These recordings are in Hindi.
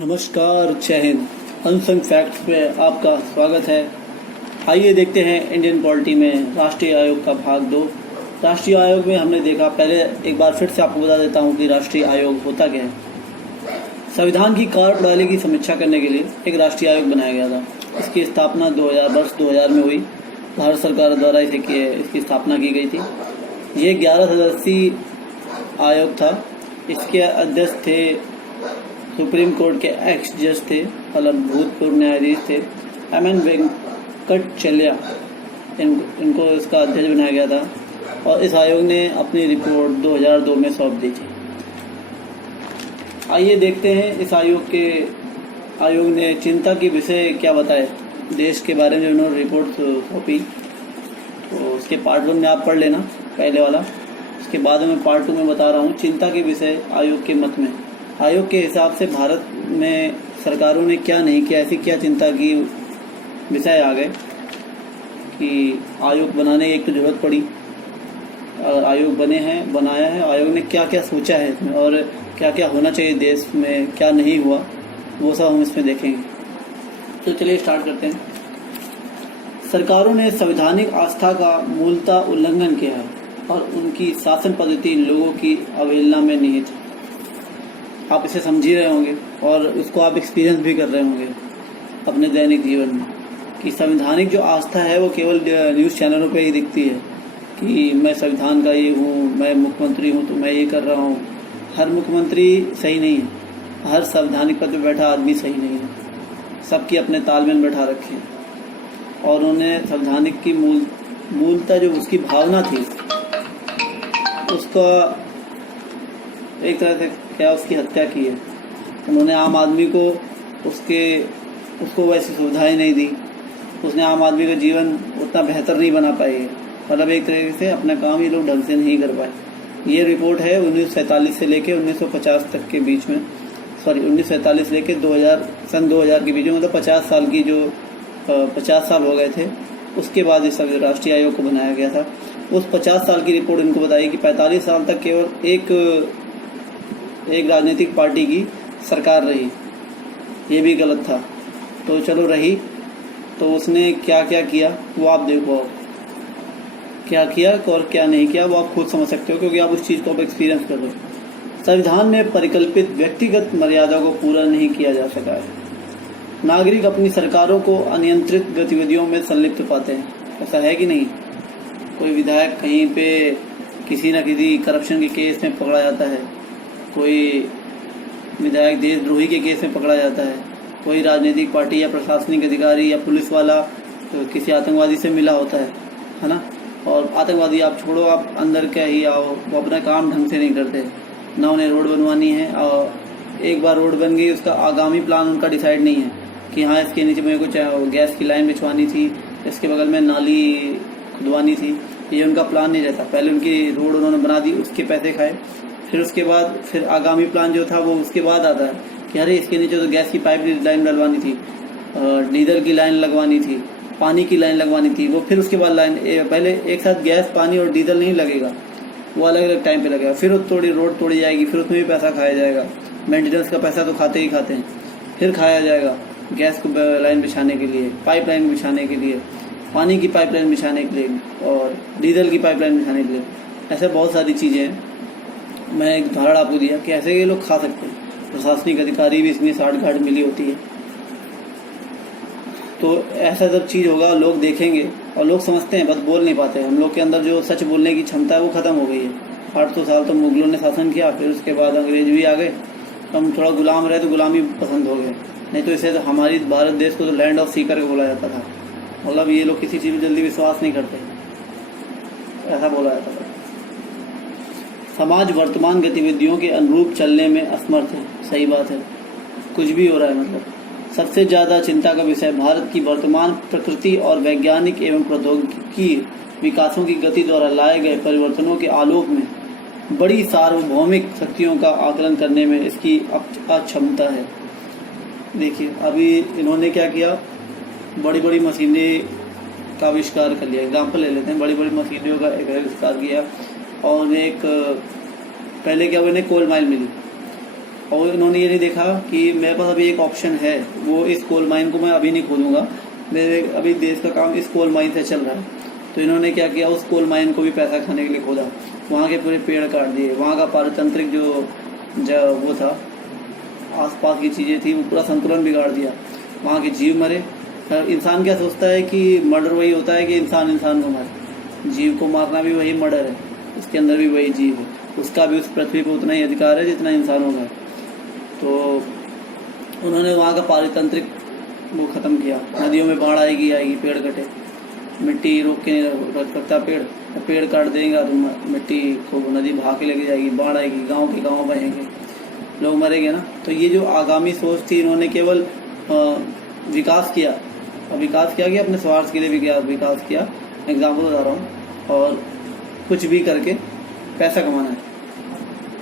नमस्कार, जय हिंद। अनसंग फैक्ट्स पे आपका स्वागत है। आइए देखते हैं इंडियन पॉलिटी में राष्ट्रीय आयोग का भाग 2। राष्ट्रीय आयोग में हमने देखा, पहले एक बार फिर से आपको बता देता हूँ कि राष्ट्रीय आयोग होता क्या है। संविधान की कार्यप्रणाली की समीक्षा करने के लिए एक राष्ट्रीय आयोग बनाया गया था। इसकी स्थापना 2000 में हुई। भारत सरकार द्वारा इसकी स्थापना की गई थी। ये 11 सदस्यीय आयोग था। इसके अध्यक्ष थे सुप्रीम कोर्ट के एक्स जज थे, मतलब भूतपूर्व न्यायाधीश थे, एम.एन. वेंकटचलैया। इनको इसका अध्यक्ष बनाया गया था और इस आयोग ने अपनी रिपोर्ट 2002 में सौंप दी थी। आइए देखते हैं इस आयोग ने चिंता के विषय क्या बताए, देश के बारे में उन्होंने रिपोर्ट सौंपी। तो उसके पार्ट 1 में आप पढ़ लेना, पहले वाला। उसके बाद मैं पार्ट 2 में बता रहा हूँ चिंता के विषय आयोग के मत में। आयोग के हिसाब से भारत में सरकारों ने क्या नहीं किया, ऐसी क्या चिंता की विषय आ गए कि आयोग बनाने की एक तो जरूरत पड़ी। और आयोग बनाया है, आयोग ने क्या क्या सोचा है इसमें और क्या क्या होना चाहिए देश में, क्या नहीं हुआ, वो सब हम इसमें देखेंगे। तो चलिए स्टार्ट करते हैं। सरकारों ने संवैधानिक आस्था का मूलतः उल्लंघन किया है और उनकी शासन पद्धति लोगों की अवहेलना में निहित है। आप इसे समझ ही रहे होंगे और उसको आप एक्सपीरियंस भी कर रहे होंगे अपने दैनिक जीवन में कि संवैधानिक जो आस्था है वो केवल न्यूज़ चैनलों पे ही दिखती है कि मैं संविधान का ये हूँ, मैं मुख्यमंत्री हूँ तो मैं ये कर रहा हूँ। हर मुख्यमंत्री सही नहीं है, हर संवैधानिक पद पे बैठा आदमी सही नहीं है। सबकी अपने तालमेल बैठा रखे हैं और उन्होंने संवैधानिक की मूलतः जो उसकी भावना थी उसका एक तरह से क्या उसकी हत्या की है। उन्होंने आम आदमी को उसको वैसी सुविधाएं नहीं दी। उसने आम आदमी का जीवन उतना बेहतर नहीं बना पाई है। मतलब एक तरीके से अपना काम ये लोग ढंग से नहीं कर पाए। ये रिपोर्ट है 1947 से लेके 1950 तक के बीच में, 1947 से लेके सन 2000 के बीच में, मतलब 50 साल की जो 50 साल हो गए थे उसके बाद इस राष्ट्रीय आयोग को बनाया गया था। उस 50 साल की रिपोर्ट इनको बताई कि 45 साल तक केवल एक राजनीतिक पार्टी की सरकार रही। ये भी गलत था। तो चलो रही, तो उसने क्या क्या किया वो आप देखो, क्या किया और क्या नहीं किया वो आप खुद समझ सकते हो, क्योंकि आप उस चीज़ को आप एक्सपीरियंस कर लो। संविधान में परिकल्पित व्यक्तिगत मर्यादा को पूरा नहीं किया जा सका है। नागरिक अपनी सरकारों को अनियंत्रित गतिविधियों में संलिप्त पाते हैं। ऐसा है कि नहीं? कोई विधायक कहीं पे किसी न किसी करप्शन के केस में पकड़ा जाता है, कोई विधायक देशद्रोही के केस में पकड़ा जाता है, कोई राजनीतिक पार्टी या प्रशासनिक अधिकारी या पुलिस वाला तो किसी आतंकवादी से मिला होता है ना। और आतंकवादी आप छोड़ो, आप अंदर क्या ही आओ, वो अपना काम ढंग से नहीं करते ना। उन्हें रोड बनवानी है और एक बार रोड बन गई उसका आगामी प्लान उनका डिसाइड नहीं है कि हाँ इसके नीचे मेरे को गैस की लाइन बिछवानी थी, इसके बगल में नाली खुदवानी थी। ये उनका प्लान नहीं रहता। पहले उनकी रोड उन्होंने बना दी, उसके पैसे खाए, फिर उसके बाद फिर आगामी प्लान जो था वो उसके बाद आता है कि अरे इसके नीचे तो गैस की पाइप लाइन डलवानी थी, डीजल की लाइन लगवानी थी, पानी की लाइन लगवानी थी। वो फिर उसके बाद पहले एक साथ गैस, पानी और डीजल नहीं लगेगा, वो अलग अलग टाइम पे लगेगा। फिर रोड तोड़ी जाएगी, फिर उसमें भी पैसा खाया जाएगा। मेंटेनेंस का पैसा तो खाते ही खाते हैं, फिर खाया जाएगा गैस को लाइन बिछाने के लिए, पाइप लाइन बिछाने के लिए, पानी की पाइप लाइन बिछाने के लिए और डीजल की पाइप लाइन बिछाने के लिए। ऐसे बहुत सारी चीज़ें हैं। मैं एक उदाहरण आपको दिया कि ऐसे ये लोग खा सकते हैं। प्रशासनिक अधिकारी भी इसमें साठ गांठ मिली होती है। तो ऐसा जब चीज़ होगा लोग देखेंगे और लोग समझते हैं, बस बोल नहीं पाते। हम लोग के अंदर जो सच बोलने की क्षमता है वो ख़त्म हो गई है। 800 साल तो मुगलों ने शासन किया, फिर उसके बाद अंग्रेज भी आ गए, तो हम थोड़ा गुलाम रहे तो गुलामी पसंद हो गए। नहीं तो इसे तो हमारी भारत देश को तो लैंड ऑफ सीकर बोला जाता था। मतलब ये लोग किसी चीज़ में जल्दी विश्वास नहीं करते, ऐसा बोला जाता था। समाज वर्तमान गतिविधियों के अनुरूप चलने में असमर्थ है। सही बात है, कुछ भी हो रहा है। मतलब सबसे ज़्यादा चिंता का विषय भारत की वर्तमान प्रकृति और वैज्ञानिक एवं प्रौद्योगिकी विकासों की गति द्वारा लाए गए परिवर्तनों के आलोक में बड़ी सार्वभौमिक शक्तियों का आकलन करने में इसकी अक्षमता है। देखिए अभी इन्होंने क्या किया, बड़ी बड़ी मशीनरी का आविष्कार कर लिया। एग्जाम्पल ले लेते हैं, बड़ी बड़ी मशीनरियों का एक आविष्कार किया और एक पहले क्या हुआ, कोल माइन मिली, और इन्होंने ये नहीं देखा कि मेरे पास अभी एक ऑप्शन है, वो इस कोल माइन को मैं अभी नहीं खोलूँगा, मेरे अभी देश का काम इस कोल माइन से चल रहा है। तो इन्होंने क्या किया, उस कोल माइन को भी पैसा खाने के लिए खोदा, वहाँ के पूरे पेड़ काट दिए, वहाँ का पारितंत्रिक जो वो था, आसपास की चीज़ें थी, वो पूरा संतुलन बिगाड़ दिया, वहाँ के जीव मरे। इंसान क्या सोचता है कि मर्डर वही होता है कि इंसान इंसान को मारे, जीव को मारना भी वही मर्डर है, उसके अंदर भी वही जीव है, उसका भी उस पृथ्वी पर उतना ही अधिकार है जितना इंसानों का है। तो उन्होंने वहाँ का पारितंत्रिक वो ख़त्म किया, नदियों में बाढ़ आएगी, पेड़ कटे, मिट्टी रोक के नहीं रख सकता पेड़ काट देगा तो मिट्टी को नदी बहा के लेके जाएगी, बाढ़ आएगी, गांव के गांव बहेंगे, लोग मरेंगे ना। तो ये जो आगामी सोच थी, इन्होंने केवल विकास किया, और विकास किया कि अपने स्वार्थ के लिए विकास किया, एग्जाम्पल बता रहा हूँ, और कुछ भी करके पैसा कमाना है।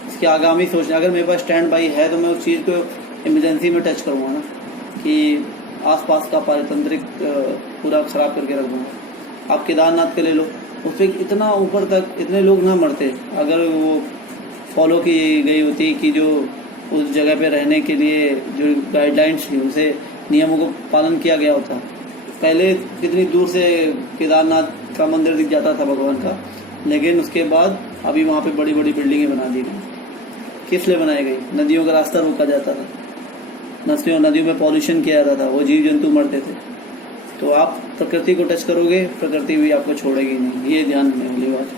इसकी आगामी सोच, अगर मेरे पास स्टैंड बाई है तो मैं उस चीज़ को इमरजेंसी में टच करूँगा ना, कि आसपास का पारितंत्रिक पूरा ख़राब करके रख दूँगा। आप केदारनाथ के ले लो, उस पर इतना ऊपर तक इतने लोग ना मरते अगर वो फॉलो की गई होती कि जो उस जगह पे रहने के लिए जो गाइडलाइंस थी, उनसे नियमों को पालन किया गया होता। पहले कितनी दूर से केदारनाथ का मंदिर दिख जाता था भगवान का, लेकिन उसके बाद अभी वहाँ पे बड़ी बड़ी बिल्डिंगें बना दी गई। किस लिए बनाई गई? नदियों का रास्ता रोका जाता था, नदियों में पॉल्यूशन किया जाता था, वो जीव जंतु मरते थे। तो आप प्रकृति को टच करोगे, प्रकृति भी आपको छोड़ेगी नहीं, ये ध्यान रखने वाली बात।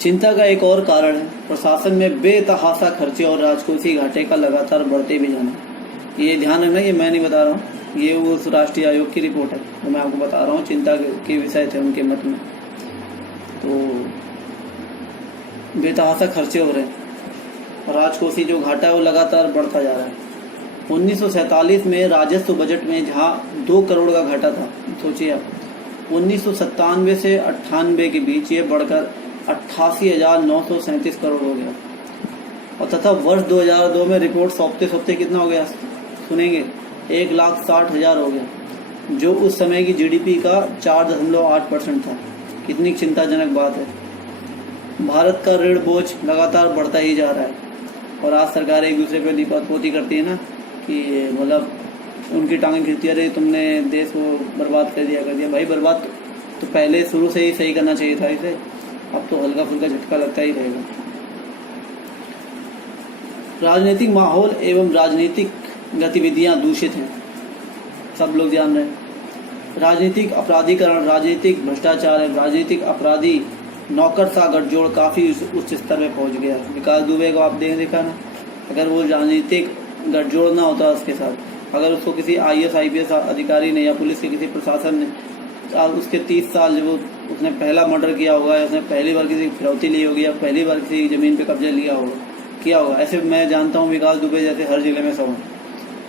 चिंता का एक और कारण है प्रशासन में बेतहाशा खर्चे और राजकोषीय घाटे का लगातार बढ़ते भी जाना। ये ध्यान रखना, ये मैं नहीं बता रहा हूँ, ये उस राष्ट्रीय आयोग की रिपोर्ट है, तो मैं आपको बता रहा हूँ, चिंता के विषय थे उनके मत में। तो बेतहाशा खर्चे हो रहे हैं, राजकोषीय जो घाटा है वो लगातार बढ़ता जा रहा है। 1947 में राजस्व बजट में जहाँ 2 करोड़ का घाटा था, सोचिए आप, 1997 से 98 के बीच ये बढ़कर 88,937 करोड़ हो गया। और तथा वर्ष 2002 में रिपोर्ट सौंपते कितना हो गया सुनेंगे, 1,60,000 हो गया, जो उस समय की जीडीपी का 4.8% था। कितनी चिंताजनक बात है। भारत का ऋण बोझ लगातार बढ़ता ही जा रहा है, और आज सरकार एक दूसरे पे दीपापोती करती है ना, कि मतलब उनकी टांगें खींचती है, अरे तुमने देश को बर्बाद कर दिया। भाई बर्बाद तो पहले शुरू से ही सही करना चाहिए था इसे, अब तो हल्का फुल्का झटका लगता ही रहेगा। राजनीतिक माहौल एवं राजनीतिक गतिविधियां दूषित हैं, सब लोग जान रहे हैं। राजनीतिक अपराधीकरण, राजनीतिक भ्रष्टाचार है, राजनीतिक अपराधी नौकरशाह गठजोड़ काफ़ी उच्च स्तर पे पहुंच गया। विकास दुबे को आप देखा ना, अगर वो राजनीतिक गठजोड़ ना होता उसके साथ, अगर उसको किसी IAS IPS अधिकारी ने या पुलिस के किसी प्रशासन ने उसके 30 साल जब उसने पहला मर्डर किया होगा, उसने पहली बार किसी फिरौती ली होगी, या पहली बार किसी ज़मीन पे कब्जा किया होगा, ऐसे मैं जानता हूँ विकास दुबे जैसे हर जिले में सब।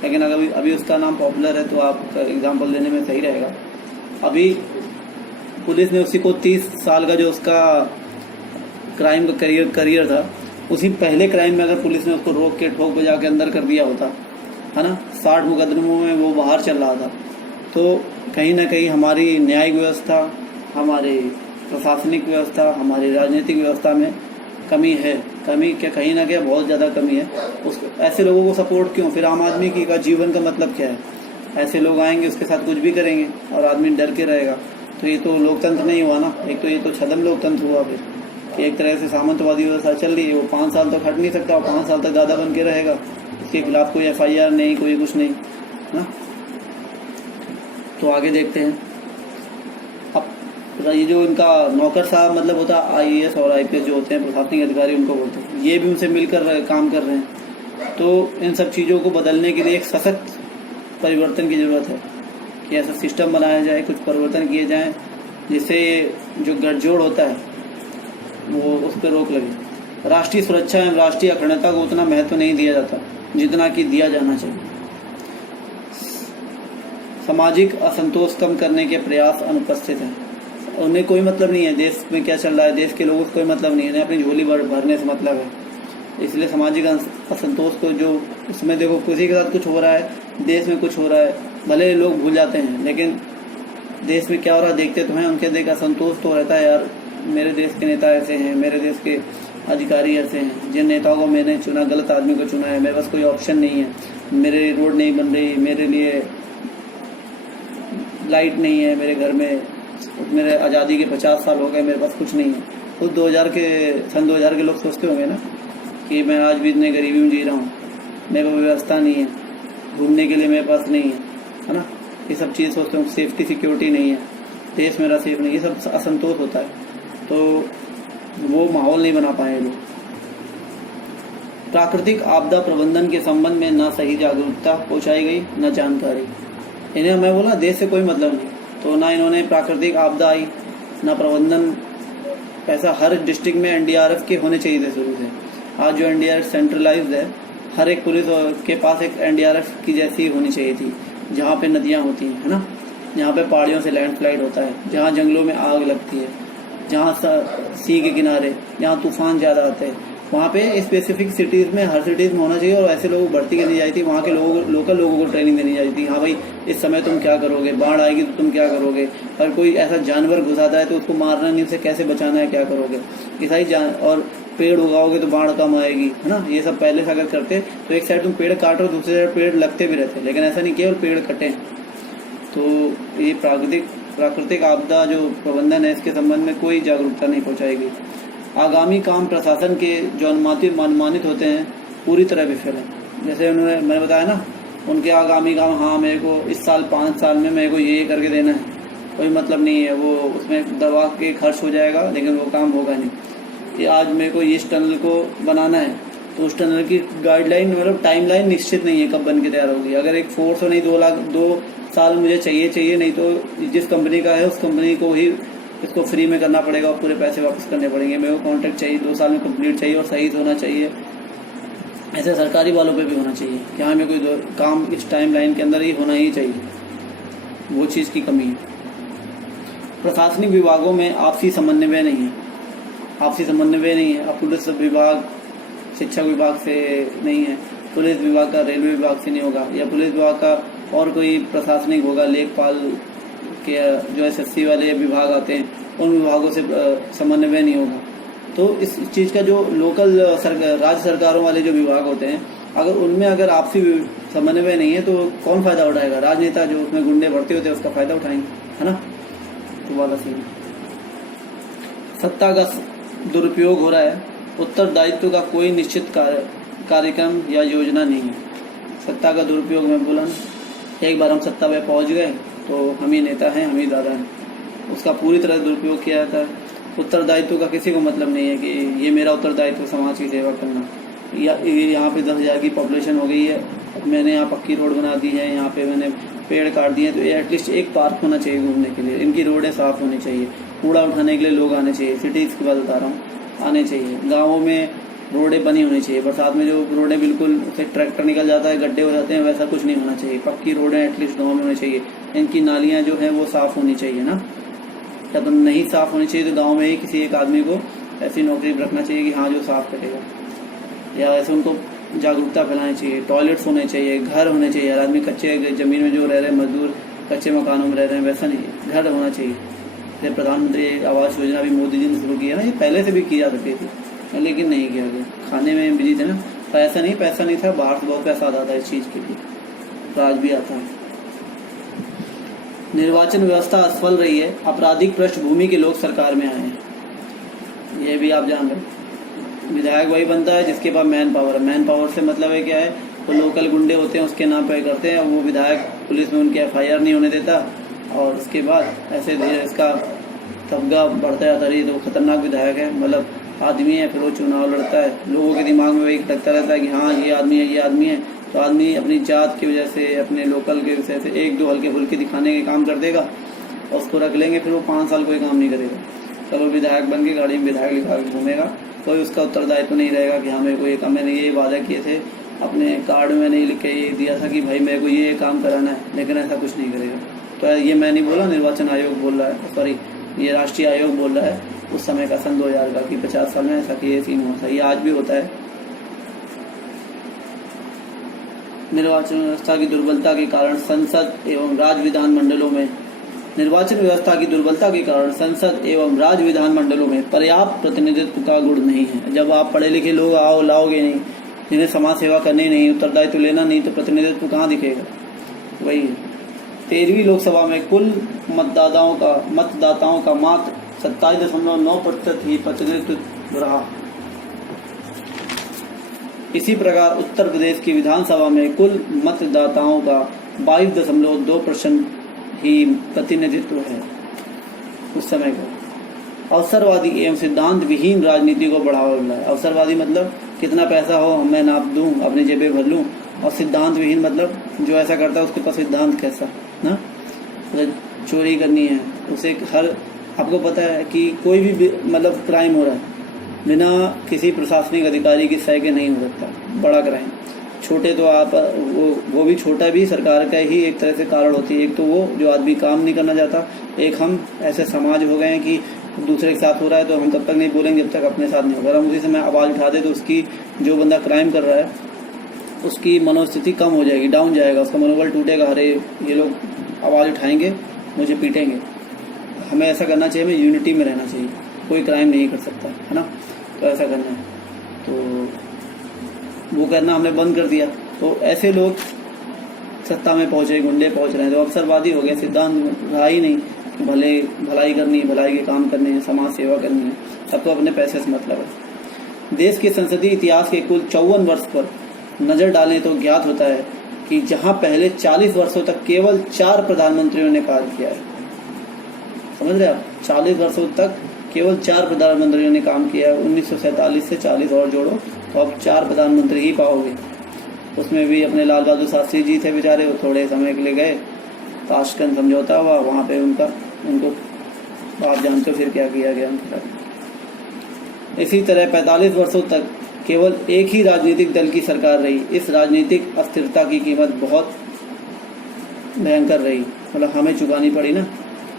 लेकिन अगर अभी उसका नाम पॉपुलर है तो आप एग्जाम्पल देने में सही रहेगा। अभी पुलिस ने उसी को 30 साल का जो उसका क्राइम का करियर था, उसी पहले क्राइम में अगर पुलिस ने उसको रोक के ठोक बजा के अंदर कर दिया होता है ना, 60 मुकदमों में वो बाहर चल रहा था, तो कहीं ना कहीं हमारी न्यायिक व्यवस्था, हमारी प्रशासनिक व्यवस्था, हमारी राजनीतिक व्यवस्था में कमी है। कमी क्या, कहीं ना कहीं बहुत ज़्यादा कमी है। ऐसे लोगों को सपोर्ट क्यों? फिर आम आदमी का जीवन का मतलब क्या है? ऐसे लोग आएंगे, उसके साथ कुछ भी करेंगे और आदमी डर के रहेगा, तो ये तो लोकतंत्र नहीं हुआ ना। एक तो ये तो छदम लोकतंत्र हुआ फिर, कि एक तरह से सामंतवादी व्यवस्था चल रही है। वो 5 साल तक हट नहीं सकता, और 5 साल तक दादा बन के रहेगा, उसके खिलाफ कोई FIR नहीं, कोई कुछ नहीं ना। तो आगे देखते हैं। अब ये जो इनका नौकर साहब मतलब होता है, IAS और IPS जो होते हैं प्रशासनिक अधिकारी, उनको बोलते हैं, ये भी उनसे मिलकर काम कर रहे हैं। तो इन सब चीज़ों को बदलने के लिए एक सशक्त परिवर्तन की ज़रूरत है, कि ऐसा सिस्टम बनाया जाए, कुछ परिवर्तन किए जाएं, जिससे जो गठजोड़ होता है वो उस पर रोक लगे। राष्ट्रीय सुरक्षा एवं राष्ट्रीय अखंडता को उतना महत्व नहीं दिया जाता जितना कि दिया जाना चाहिए। सामाजिक असंतोष कम करने के प्रयास अनुपस्थित हैं। उन्हें कोई मतलब नहीं है देश में क्या चल रहा है, देश के लोगों को कोई मतलब नहीं है, उन्हें अपनी झोली भरने से मतलब है। इसलिए सामाजिक असंतोष को जो उसमें देखो, किसी के साथ कुछ हो रहा है, देश में कुछ हो रहा है, भले लोग भूल जाते हैं, लेकिन देश में क्या हो रहा है देखते तो हैं, उनके देख असंतोष तो रहता है, यार मेरे देश के नेता ऐसे हैं, मेरे देश के अधिकारी ऐसे हैं, जिन नेताओं को मैंने चुना गलत आदमी को चुना है। मेरे पास कोई ऑप्शन नहीं है, मेरे रोड नहीं बन रही, मेरे लिए लाइट नहीं है मेरे घर में, मेरे आज़ादी के 50 साल हो गए, मेरे पास कुछ नहीं है। खुद सन 2000 के लोग सोचते होंगे ना कि मैं आज भी इतने गरीबी में जी रहा हूँ, मेरे को व्यवस्था नहीं है, घूमने के लिए मेरे पास नहीं है ना। ये सब चीज़ सोचते हूँ, सेफ्टी सिक्योरिटी नहीं है, देश मेरा सेफ नहीं, ये सब असंतोष होता है, तो वो माहौल नहीं बना पाए लोग। प्राकृतिक आपदा प्रबंधन के संबंध में न सही जागरूकता पहुंचाई गई, न जानकारी। इन्हें मैं बोला देश से कोई मतलब नहीं, तो ना इन्होंने प्राकृतिक आपदा आई, ना प्रबंधन। ऐसा हर डिस्ट्रिक्ट में एनडीआरएफ के होने चाहिए थे शुरू से। आज जो एनडीआरएफ सेंट्रलाइज्ड है, हर एक पुलिस के पास एक एनडीआरएफ की जैसी होनी चाहिए थी। जहाँ पे नदियाँ होती हैं, है ना, जहाँ पे पहाड़ियों से लैंडस्लाइड होता है, जहाँ जंगलों में आग लगती है, जहाँ सी के किनारे जहाँ तूफान ज़्यादा आते हैं, वहाँ पे स्पेसिफिक सिटीज़ में, हर सिटीज़ में होना चाहिए। और ऐसे लोगों को भर्ती करनी जाती थी, वहाँ के लोकल लोगों को ट्रेनिंग देनी जाती थी। हाँ भाई, इस समय तुम क्या करोगे, बाढ़ आएगी तो तुम क्या करोगे, अगर कोई ऐसा जानवर घुस आता है तो उसको मारना नहीं, उसे कैसे बचाना है, क्या करोगे, ये सारी और पेड़ उगाओगे तो बाढ़ कम आएगी, है ना। ये सब पहले से अगर करते तो एक साइड तुम पेड़ काटो, दूसरी साइड पेड़ लगते भी रहते, लेकिन ऐसा नहीं किया और पेड़ कटे। तो ये प्राकृतिक आपदा जो प्रबंधन है, इसके संबंध में कोई जागरूकता नहीं पहुंचाई गई। आगामी काम प्रशासन के जो अनुमानित होते हैं पूरी तरह विफल है। जैसे मैंने बताया ना, उनके आगामी काम, हाँ मेरे को इस साल 5 साल में मेरे को ये करके देना है, कोई मतलब नहीं है। वो उसमें दवा के खर्च हो जाएगा, लेकिन वो काम होगा नहीं। कि आज मेरे को इस टनल को बनाना है, तो उस टनल की गाइडलाइन, मतलब टाइमलाइन निश्चित नहीं है कब बन के तैयार होगी। अगर एक फोर्स नहीं 2 साल मुझे चाहिए, नहीं तो जिस कंपनी का है उस कंपनी को ही इसको फ्री में करना पड़ेगा और पूरे पैसे वापस करने पड़ेंगे। मेरे को कॉन्ट्रैक्ट चाहिए, 2 साल में कंप्लीट चाहिए और सही होना चाहिए। ऐसे सरकारी वालों पे भी होना चाहिए कि हाँ मेरे को काम इस टाइम लाइन के अंदर ही होना ही चाहिए, वो चीज़ की कमी है। प्रशासनिक विभागों में आपसी समन्वय नहीं है, अब पुलिस विभाग शिक्षा विभाग से नहीं है, पुलिस विभाग का रेलवे विभाग से नहीं होगा, या पुलिस विभाग का और कोई प्रशासनिक होगा, लेखपाल के जो एसएससी वाले विभाग आते हैं उन विभागों से समन्वय नहीं होगा। तो इस चीज़ का जो लोकल राज्य सरकारों वाले जो विभाग होते हैं, अगर उनमें अगर आपसी समन्वय नहीं है तो कौन फ़ायदा उठाएगा? राजनेता जो उसमें गुंडे भर्ती होते हैं उसका फ़ायदा उठाएंगे, है ना। तो वाला सीन। सत्ता का दुरुपयोग हो रहा है, उत्तरदायित्व का कोई निश्चित कार्यक्रम या योजना नहीं है। सत्ता का दुरुपयोग मैं बोला ना, एक बार हम सत्ता पे पहुंच गए तो हम ही नेता हैं, हम ही दादा हैं, उसका पूरी तरह दुरुपयोग किया जाता है। उत्तरदायित्व का किसी को मतलब नहीं है कि ये मेरा उत्तरदायित्व समाज की सेवा करना। यहाँ पे 10,000 की पॉपुलेशन हो गई है, मैंने यहाँ पक्की रोड बना दी है, यहाँ पे मैंने पेड़ काट दिए, तो एटलीस्ट एक पार्क होना चाहिए घूमने के लिए, इनकी रोडें साफ़ होनी चाहिए, कूड़ा उठाने के लिए लोग आने चाहिए। सिटीज़ की बात बता रहा हूँ, आने चाहिए। गाँवों में रोडें बनी होनी चाहिए, बरसात में जो रोडें बिल्कुल उसे ट्रैक्टर निकल जाता है, गड्ढे हो जाते हैं, वैसा कुछ नहीं होना चाहिए। पक्की रोडें एटलीस्ट गाँव में होनी चाहिए। इनकी नालियाँ जो हैं वो साफ़ होनी चाहिए ना, या तो नहीं साफ़ होनी चाहिए तो गाँव में ही किसी एक आदमी को ऐसी नौकरी रखना चाहिए कि हाँ जो साफ़ करेगा, या ऐसे उनको जागरूकता फैलानी चाहिए। टॉयलेट्स होने चाहिए, घर होने चाहिए। हर आदमी कच्चे ज़मीन में जो रह रहे हैं, मजदूर कच्चे मकानों में रह रहे हैं, वैसा नहीं, घर होना चाहिए। जैसे प्रधानमंत्री आवास योजना भी मोदी जी ने शुरू की है ना, ये पहले से भी की जा सकती थी, लेकिन नहीं किया गया, खाने में बिजी थे ना। पैसा नहीं था, बाहर से बहुत पैसा आता था इस चीज़ के लिए, तो आज भी आता है। निर्वाचन व्यवस्था असफल रही है, आपराधिक पृष्ठभूमि के लोग सरकार में आए हैं, ये भी आप जान रहे। विधायक वही बनता है जिसके पास मैन पावर है। मैन पावर से मतलब है क्या है, वो लोकल गुंडे होते हैं उसके नाम पे करते हैं, वो विधायक पुलिस में उनकी FIR नहीं होने देता, और उसके बाद ऐसे धीरे इसका तबका बढ़ता जाता है। तो खतरनाक विधायक है, मतलब आदमी है, फिर वो चुनाव लड़ता है, लोगों के दिमाग में वही खटकता रहता है कि हाँ ये आदमी है, ये आदमी है। तो आदमी अपनी जात की वजह से, अपने लोकल के वजह से 1-2 हल्के फुल्के दिखाने के काम कर देगा और उसको रख लेंगे, फिर वो 5 साल कोई काम नहीं करेगा। चलो विधायक बन के गाड़ी में विधायक लिखा के घूमेगा, कोई उसका उत्तरदायित्व नहीं रहेगा कि हाँ मेरे को ये काम, मैंने ये वादा किए थे अपने कार्ड में, नहीं लिख के ये दिया था कि भाई मेरे को ये काम कराना है, लेकिन ऐसा कुछ नहीं करेगा। तो ये मैं नहीं बोला, निर्वाचन आयोग बोल रहा है, सॉरी ये राष्ट्रीय आयोग बोल रहा है उस समय का, सन 2000 का, कि 50 साल में ऐसा कि ये सीन होता है। ये आज भी होता है। निर्वाचन व्यवस्था की दुर्बलता के कारण संसद एवं राज्य विधान मंडलों में निर्वाचन व्यवस्था की दुर्बलता के कारण संसद एवं राज्य विधानमंडलों में पर्याप्त प्रतिनिधित्व का गुण नहीं है। जब आप पढ़े लिखे लोग लाओगे नहीं, जिन्हें समाज सेवा करनी नहीं, उत्तरदायित्व लेना नहीं, तो प्रतिनिधित्व कहाँ दिखेगा? वही है। 13वीं लोकसभा में कुल मतदाताओं का मात्र 27.9% ही प्रतिनिधित्व रहा। इसी प्रकार उत्तर प्रदेश की विधानसभा में कुल मतदाताओं का 22.2% ही प्रतिनिधित्व है उस समय का। अवसरवादी एवं सिद्धांत विहीन राजनीति को बढ़ावा मिला है। अवसरवादी मतलब कितना पैसा हो मैं नाप दूं, अपनी जेबें भर लूं, और सिद्धांत विहीन मतलब जो ऐसा करता है उसके पास सिद्धांत कैसा ना, चोरी करनी है उसे हर, आपको पता है कि कोई भी मतलब क्राइम हो रहा है बिना किसी प्रशासनिक अधिकारी की सहायता नहीं हो सकता, बड़ा क्राइम। छोटे तो आप वो भी छोटा भी सरकार का ही एक तरह से कारण होती है। एक तो वो जो आदमी काम नहीं करना चाहता, एक हम ऐसे समाज हो गए हैं कि दूसरे के साथ हो रहा है तो हम तब तक नहीं बोलेंगे जब तक अपने साथ नहीं होगा। हम उसी समय आवाज़ उठा दे तो उसकी, जो बंदा क्राइम कर रहा है उसकी मनोस्थिति कम हो जाएगी, डाउन जाएगा, उसका मनोबल टूटेगा। अरे ये लोग आवाज़ उठाएंगे, मुझे पीटेंगे। हमें ऐसा करना चाहिए, हमें यूनिटी में रहना चाहिए, कोई क्राइम नहीं कर सकता है ना, तो ऐसा करना है। तो वो करना हमने बंद कर दिया, तो ऐसे लोग सत्ता में पहुंचे, गुंडे पहुंच रहे हैं, तो अवसरवादी हो गए। सिद्धांत रहा ही नहीं, भलाई करनी है, भलाई के काम करने हैं, समाज सेवा करनी है, सबको अपने पैसे से मतलब है। देश के संसदीय इतिहास के कुल 54 वर्ष पर नजर डालें तो ज्ञात होता है कि जहां पहले 40 वर्षों तक केवल 4 प्रधानमंत्रियों ने कार्य किया है, समझ रहे आप, 40 वर्षों तक केवल 4 प्रधानमंत्रियों ने काम किया है। 1947 से 40 और जोड़ो तो अब 4 प्रधानमंत्री ही पाओगे। उसमें भी अपने लाल बहादुर शास्त्री जी थे बेचारे, वो थोड़े समय के लिए गए, ताशकंद समझौता हुआ, वहाँ पे उनको आप जानते हो फिर क्या किया गया उनके साथ। इसी तरह 45 वर्षों तक केवल एक ही राजनीतिक दल की सरकार रही। इस राजनीतिक अस्थिरता की कीमत बहुत भयंकर रही, मतलब हमें चुकानी पड़ी ना,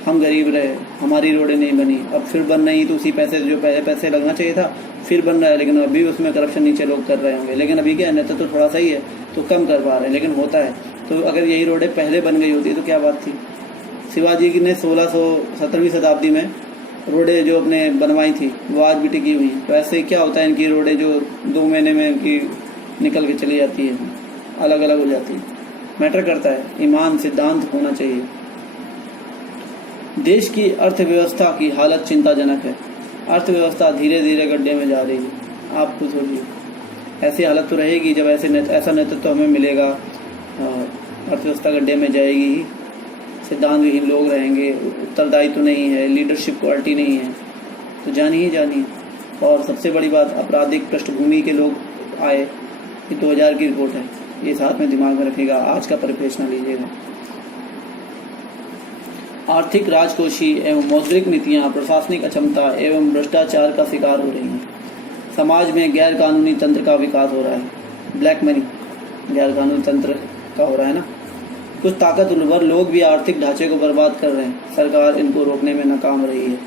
हम गरीब रहे, हमारी रोडें नहीं बनी, अब फिर बन रही तो उसी पैसे जो पहले पैसे लगना चाहिए था फिर बन रहा है, लेकिन अभी उसमें करप्शन नीचे लोग कर रहे होंगे। लेकिन अभी क्या नेता तो थोड़ा सही है तो कम कर पा रहे हैं, लेकिन होता है। तो अगर यही रोडें पहले बन गई होती तो क्या बात थी। शिवाजी ने 17वीं शताब्दी में रोडें जो अपने बनवाई थी वो आज भी टिकी हुई हैं। तो ऐसे क्या होता है, इनकी रोडें जो 2 महीने में इनकी निकल के चली जाती है, अलग अलग हो जाती है। मैटर करता है, ईमान सिद्धांत होना चाहिए। देश की अर्थव्यवस्था की हालत चिंताजनक है। अर्थव्यवस्था धीरे धीरे गड्ढे में जा रही है। आप खुद सोचिए, ऐसी हालत तो रहेगी जब ऐसा नेतृत्व हमें मिलेगा, अर्थव्यवस्था गड्ढे में जाएगी ही, सिद्धांत विहीन लोग रहेंगे, उत्तरदायित्व तो नहीं है, लीडरशिप क्वालिटी नहीं है, तो जानी ही जानी है। और सबसे बड़ी बात, आपराधिक पृष्ठभूमि के लोग आए, ये 2000 की रिपोर्ट है, ये साथ में दिमाग में रखिएगा, आज का परिप्रेक्ष्य न लीजिएगा। आर्थिक, राजकोषीय एवं मौद्रिक नीतियां प्रशासनिक अक्षमता एवं भ्रष्टाचार का शिकार हो रही हैं। समाज में गैर कानूनी तंत्र का विकास हो रहा है, ब्लैक मनी गैर कानूनी तंत्र का हो रहा है ना। कुछ ताकतवर लोग भी आर्थिक ढांचे को बर्बाद कर रहे हैं, सरकार इनको रोकने में नाकाम रही है।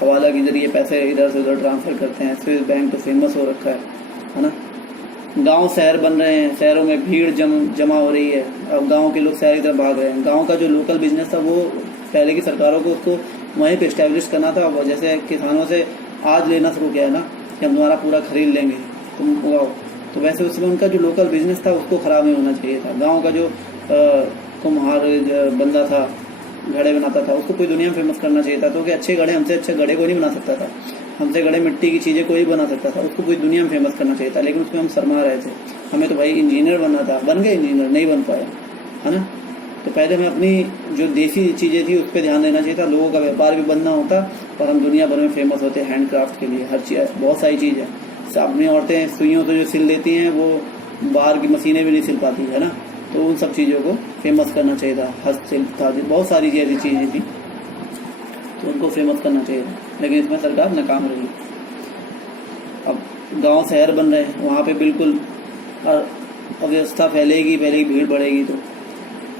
हवाला के जरिए पैसे इधर से उधर ट्रांसफर करते हैं, स्विस बैंक तो फेमस हो रखा है ना। गांव शहर बन रहे हैं, शहरों में भीड़ जमा हो रही है, अब गांव के लोग शहर की तरफ भाग रहे हैं। गांव का जो लोकल बिजनेस था वो पहले की सरकारों को उसको वहीं पे इस्टेब्लिश करना था। जैसे किसानों से आज लेना शुरू किया है ना कि हम तुम्हारा पूरा खरीद लेंगे, तुम उगाओ, तो वैसे उसमें उनका जो लोकल बिजनेस था उसको ख़राब नहीं होना चाहिए था। गांव का जो कुम्हार बंदा था, घड़े बनाता था, उसको पूरी दुनिया में फेमस करना चाहिए था। तो कि अच्छे घड़े, हमसे अच्छे घड़े को नहीं बना सकता था, हमसे घड़े मिट्टी की चीज़ें कोई बना सकता था, उसको पूरी दुनिया में फेमस करना चाहिए था। लेकिन उसमें हम शर्मा रहे थे, हमें तो भाई इंजीनियर बनना था, बन गए इंजीनियर, नहीं बन पाए, है ना। तो पहले हमें अपनी जो देसी चीज़ें थी उस पर ध्यान देना चाहिए था, लोगों का व्यापार भी बनना होता और हम दुनिया भर में फेमस होते हैंडक्राफ्ट के लिए। हर चीज़, बहुत सारी चीज़ है। अपनी औरतें सुइयों से जो सिल देती हैं वो बाहर की मशीनें भी नहीं सिल पाती है ना, तो उन सब चीज़ों को फेमस करना चाहिए था। हस्तशिल्प था, बहुत सारी ऐसी चीज़ें थी तो उनको फेमस करना चाहिए था, लेकिन इसमें सरकार नाकाम रही। अब गांव शहर बन रहे हैं, वहाँ पे बिल्कुल अव्यवस्था फैलेगी, भीड़ बढ़ेगी, तो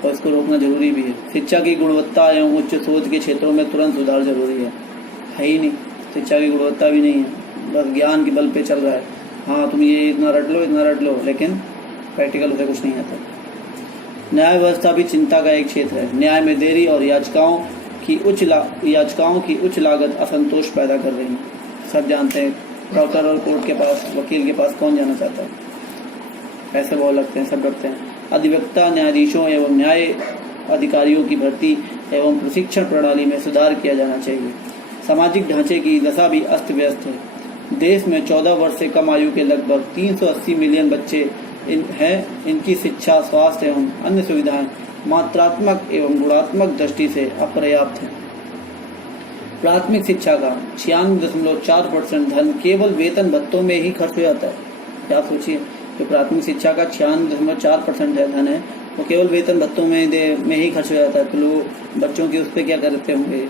और इसको रोकना जरूरी भी है। शिक्षा की गुणवत्ता एवं उच्च सोच के क्षेत्रों में तुरंत सुधार जरूरी है ही नहीं। शिक्षा की गुणवत्ता भी नहीं है, बस ज्ञान के बल पे चल रहा है। हाँ, तुम ये इतना रट लो, लेकिन प्रैक्टिकल से कुछ नहीं आता। न्याय व्यवस्था भी चिंता का एक क्षेत्र है। न्याय में देरी और याचिकाओं याचिकाओं की उच्च लागत असंतोष पैदा कर रही है। सब जानते हैं डॉक्टर और कोर्ट के पास, वकील के पास कौन जाना चाहता है, पैसे बहुत लगते हैं, सब डरते हैं। अधिवक्ता, न्यायाधीशों एवं न्याय अधिकारियों की भर्ती एवं प्रशिक्षण प्रणाली में सुधार किया जाना चाहिए। सामाजिक ढांचे की दशा भी अस्त व्यस्त है। देश में 14 वर्ष से कम आयु के लगभग 380 मिलियन बच्चे हैं। इनकी शिक्षा, स्वास्थ्य एवं अन्य सुविधाएं मात्रात्मक एवं गुणात्मक दृष्टि से अपर्याप्त हैं। प्राथमिक शिक्षा का 96.4% धन केवल वेतन भत्तों में ही खर्च हो जाता है। क्या सोचिए, जो प्राथमिक शिक्षा का 96.4% धन है वो केवल वेतन भत्तों में ही खर्च हो जाता है, तो लोग बच्चों की उस पर क्या करते होंगे।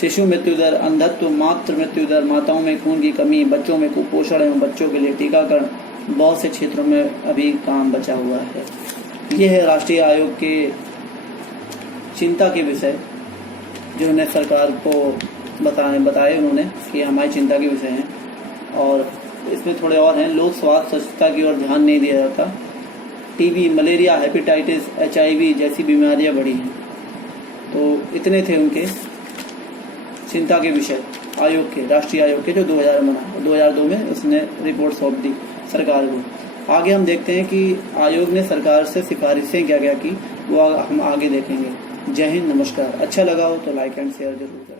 शिशु मृत्यु दर, अंधत्व, मातृ मृत्यु दर, माताओं में खून की कमी, बच्चों में कुपोषण एवं बच्चों के लिए टीकाकरण, बहुत से क्षेत्रों में अभी काम बचा हुआ है। यह है राष्ट्रीय आयोग के चिंता के विषय जो उन्हें सरकार को बताए उन्होंने कि हमारी चिंता के विषय हैं। और इसमें थोड़े और हैं। लोक स्वास्थ्य स्वच्छता की ओर ध्यान नहीं दिया जाता। टीबी, मलेरिया, हेपेटाइटिस, HIV जैसी बीमारियां बढ़ी हैं। तो इतने थे उनके चिंता के विषय आयोग के, राष्ट्रीय आयोग के, जो 2002 में उसने रिपोर्ट सौंप दी सरकार को। आगे हम देखते हैं कि आयोग ने सरकार से सिफारिशें क्या क्या की, वो हम आगे देखेंगे। जय हिंद, नमस्कार। अच्छा लगा हो तो लाइक एंड शेयर जरूर करें।